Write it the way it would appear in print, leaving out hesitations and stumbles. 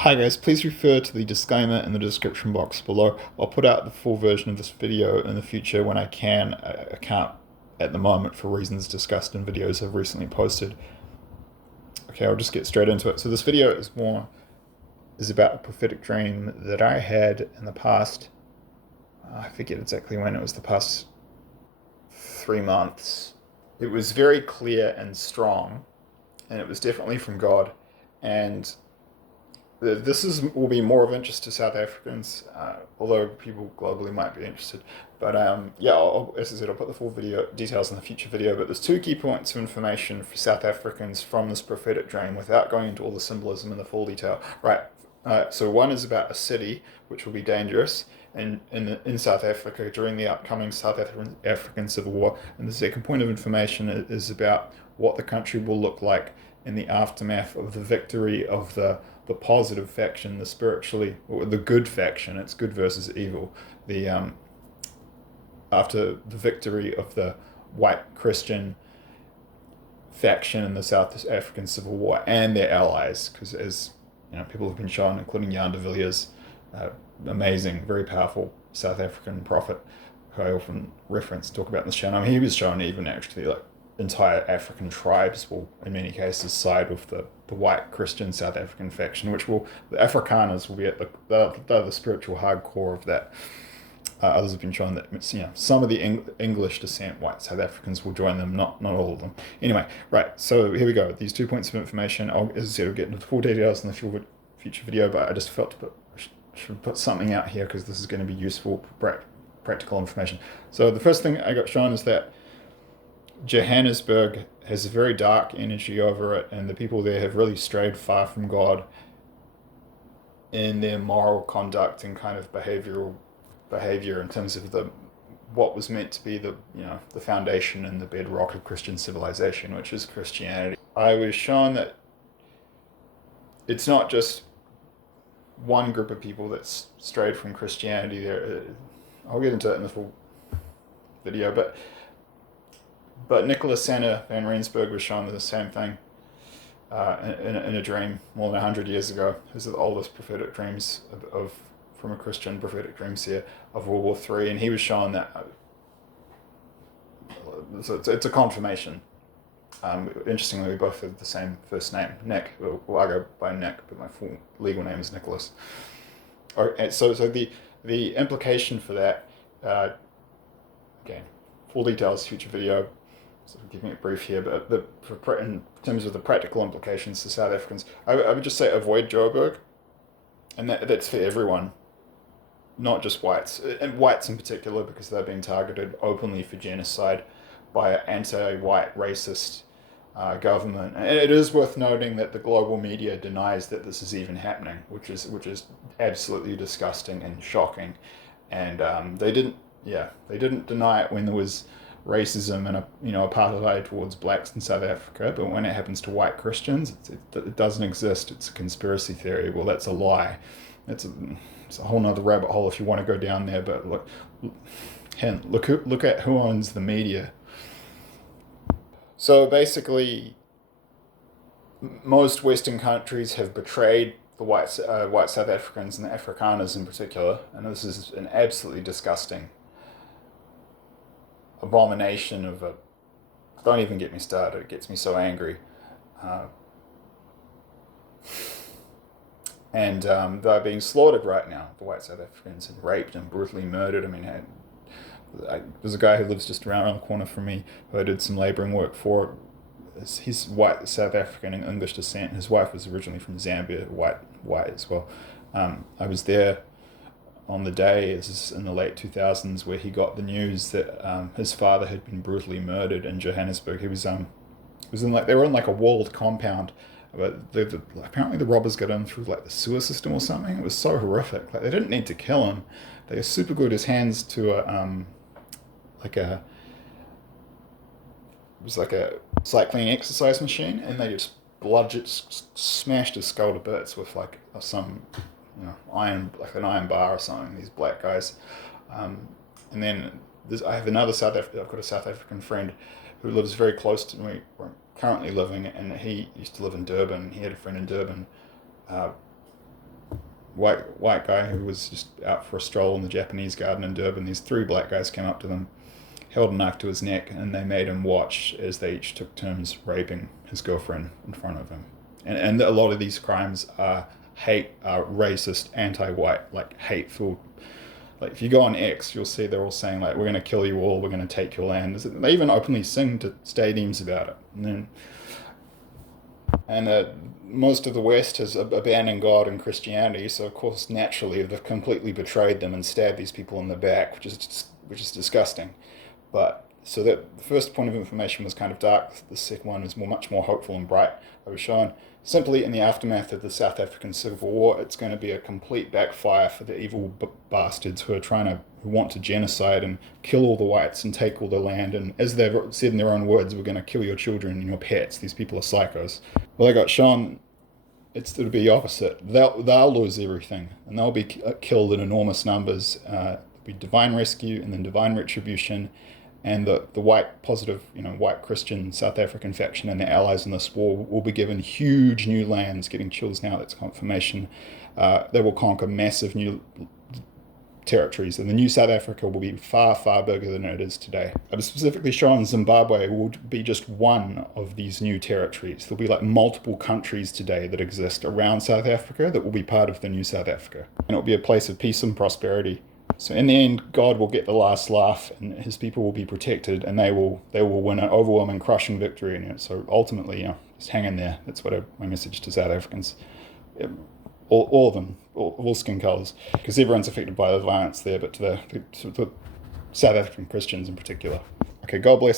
Hi guys, please refer to the disclaimer in the description box below. I'll put out the full version of this video in the future when I can. I can't at the moment for reasons discussed in videos I've recently posted. Okay, I'll just get straight into it. So this video is about a prophetic dream that I had in the past. I forget exactly when, it was the past 3 months. It was very clear and strong, and it was definitely from God. And will be more of interest to South Africans, although people globally might be interested. But yeah, as I said, I'll put the full video details in the future video. But there's 2 key points of information for South Africans from this prophetic dream, without going into all the symbolism and the full detail. Right. So one is about a city which will be dangerous in South Africa during the upcoming South African Civil War, and the second point of information is about what the country will look like in the aftermath of the victory of the positive faction, the spiritually, or the good faction. It's good versus evil. After the victory of the white Christian faction in the South African Civil War and their allies, because as people have been shown, including Jan de Villier's amazing, very powerful South African prophet, who I often talk about in this channel. I mean, he was shown even actually like entire African tribes will, in many cases, side with the white Christian South African faction, which the Afrikaners will be at the spiritual hardcore of that. Others have been shown that some of the English descent white South Africans will join them, not all of them. Anyway, right, so here we go. These 2 points of information. As I said, I'll get into the full details in the future video, but I just felt I should put something out here because this is going to be useful practical information. So the first thing I got shown is that Johannesburg has a very dark energy over it, and the people there have really strayed far from God in their moral conduct and kind of behavior in terms of what was meant to be the foundation and the bedrock of Christian civilization, which is Christianity. I was shown that it's not just one group of people that's strayed from Christianity. I'll get into it in the full video, but Nicholas Siener and Rensburg was shown the same thing in a dream more than 100 years ago. These are the oldest prophetic dreams from a Christian prophetic dream seer of World War III, and he was shown that. So it's a confirmation. Interestingly, we both have the same first name, Nick. Well, I go by Nick, but my full legal name is Nicholas. So the implication for that, again, full details, future video. So giving it brief here, but in terms of the practical implications to South Africans, I would just say avoid Joburg, and that's for everyone, not just whites, and whites in particular, because they're being targeted openly for genocide by an anti-white racist government. And it is worth noting that the global media denies that this is even happening, which is absolutely disgusting and shocking. And they didn't deny it when there was racism and apartheid towards blacks in South Africa, but when it happens to white Christians, it doesn't exist. It's a conspiracy theory. Well, that's a lie. It's a whole nother rabbit hole if you want to go down there. But look at who owns the media. So basically, most Western countries have betrayed the white South Africans and the Afrikaners in particular, and this is an absolutely disgusting abomination of a. Don't even get me started. It gets me so angry. And they're being slaughtered right now. The white South Africans and raped and brutally murdered. I mean, there's a guy who lives just around the corner from me who I did some labouring work for. He's white South African and English descent. His wife was originally from Zambia, white as well. I was there on the day, this is in the late 2000s, where he got the news that his father had been brutally murdered in Johannesburg. He was in they were in like a walled compound, but apparently the robbers got in through like the sewer system or something. It was so horrific. Like, they didn't need to kill him. They super glued his hands to a cycling exercise machine, and they just smashed his skull to bits with like some an iron bar or something. These black guys, and then I have another I've got a South African friend who lives very close to me where I'm currently living, and he used to live in Durban. He had a friend in Durban white guy who was just out for a stroll in the Japanese garden in Durban. These three black guys came up to them, held a knife to his neck, and they made him watch as they each took turns raping his girlfriend in front of him. And a lot of these crimes are racist, anti-white, like hateful. Like if you go on X, you'll see they're all saying like, "We're going to kill you all. We're going to take your land." They even openly sing to stadiums about it. Most of the West has abandoned God and Christianity, so of course naturally they've completely betrayed them and stabbed these people in the back, which is disgusting. But so that the first point of information was kind of dark. The second one was much more hopeful and bright. I was shown simply in the aftermath of the South African Civil War, it's going to be a complete backfire for the evil bastards who want to genocide and kill all the whites and take all the land. And as they've said in their own words, we're going to kill your children and your pets. These people are psychos. Well, they got shown it'll be the opposite. They'll lose everything and they'll be killed in enormous numbers. There'll be divine rescue and then divine retribution. And the white positive, white Christian South African faction and their allies in this war will be given huge new lands. Getting chills now, that's confirmation. They will conquer massive new territories, and the new South Africa will be far, far bigger than it is today. I've specifically shown Zimbabwe will be just one of these new territories. There'll be like multiple countries today that exist around South Africa that will be part of the new South Africa. And it'll be a place of peace and prosperity. So in the end, God will get the last laugh, and his people will be protected, and they will win an overwhelming, crushing victory. And so ultimately, just hang in there. That's what my message to South Africans, all of them, all skin colours, because everyone's affected by the violence there, but to the South African Christians in particular. Okay, God bless.